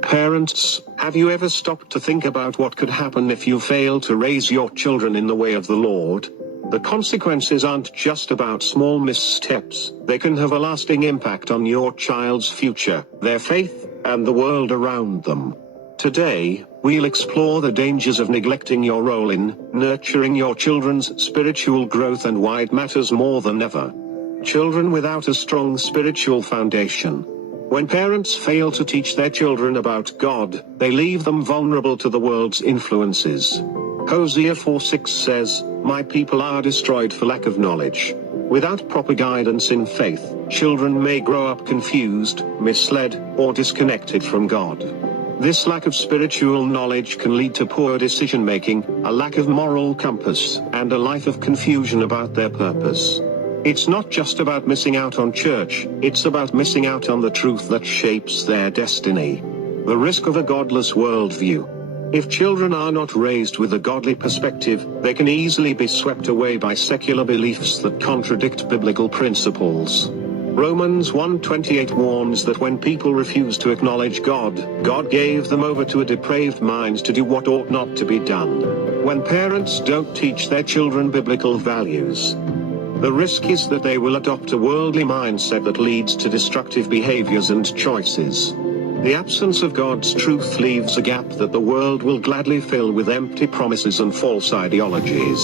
Parents, have you ever stopped to think about what could happen if you fail to raise your children in the way of the Lord? The consequences aren't just about small missteps, they can have a lasting impact on your child's future, their faith, and the world around them. Today, we'll explore the dangers of neglecting your role in nurturing your children's spiritual growth and why it matters more than ever. Children without a strong spiritual foundation. When parents fail to teach their children about God, they leave them vulnerable to the world's influences. Hosea 4:6 says, "My people are destroyed for lack of knowledge." Without proper guidance in faith, children may grow up confused, misled, or disconnected from God. This lack of spiritual knowledge can lead to poor decision-making, a lack of moral compass, and a life of confusion about their purpose. It's not just about missing out on church, it's about missing out on the truth that shapes their destiny. The risk of a godless worldview. If children are not raised with a godly perspective, they can easily be swept away by secular beliefs that contradict biblical principles. Romans 1:28 warns that when people refuse to acknowledge God, God gave them over to a depraved mind to do what ought not to be done. When parents don't teach their children biblical values, the risk is that they will adopt a worldly mindset that leads to destructive behaviors and choices. The absence of God's truth leaves a gap that the world will gladly fill with empty promises and false ideologies.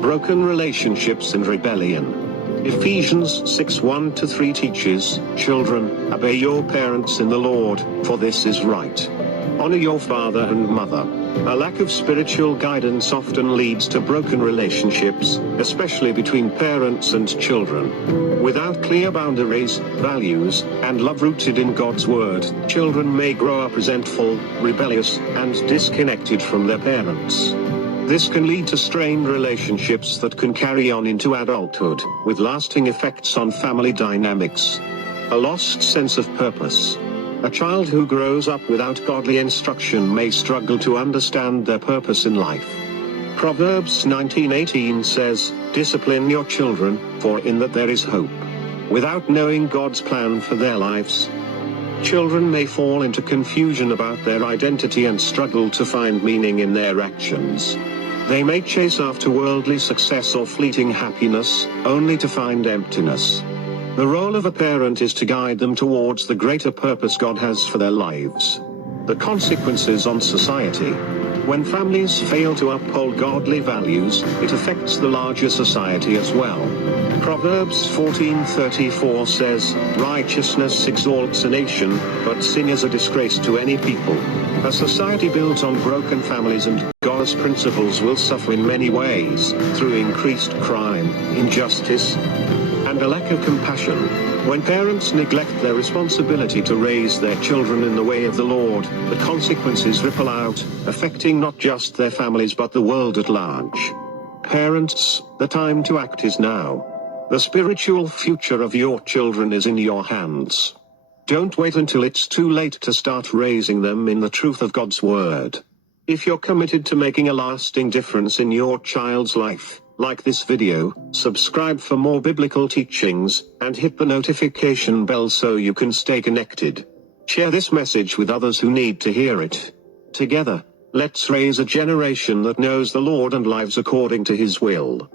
Broken relationships and rebellion. Ephesians 6:1-3 teaches, "Children, obey your parents in the Lord, for this is right. Honor your father and mother." A lack of spiritual guidance often leads to broken relationships, especially between parents and children. Without clear boundaries, values, and love rooted in God's word, children may grow up resentful, rebellious, and disconnected from their parents. This can lead to strained relationships that can carry on into adulthood, with lasting effects on family dynamics. A lost sense of purpose. A child who grows up without godly instruction may struggle to understand their purpose in life. Proverbs 19:18 says, "Discipline your children, for in that there is hope." Without knowing God's plan for their lives, children may fall into confusion about their identity and struggle to find meaning in their actions. They may chase after worldly success or fleeting happiness, only to find emptiness. The role of a parent is to guide them towards the greater purpose God has for their lives. The consequences on society. When families fail to uphold godly values, it affects the larger society as well. Proverbs 14:34 says, "Righteousness exalts a nation, but sin is a disgrace to any people." A society built on broken families and God's principles will suffer in many ways, through increased crime, injustice, and a lack of compassion. When parents neglect their responsibility to raise their children in the way of the Lord, the consequences ripple out, affecting not just their families but the world at large. Parents, the time to act is now. The spiritual future of your children is in your hands. Don't wait until it's too late to start raising them in the truth of God's word. If you're committed to making a lasting difference in your child's life, like this video, subscribe for more biblical teachings, and hit the notification bell so you can stay connected. Share this message with others who need to hear it. Together, let's raise a generation that knows the Lord and lives according to His will.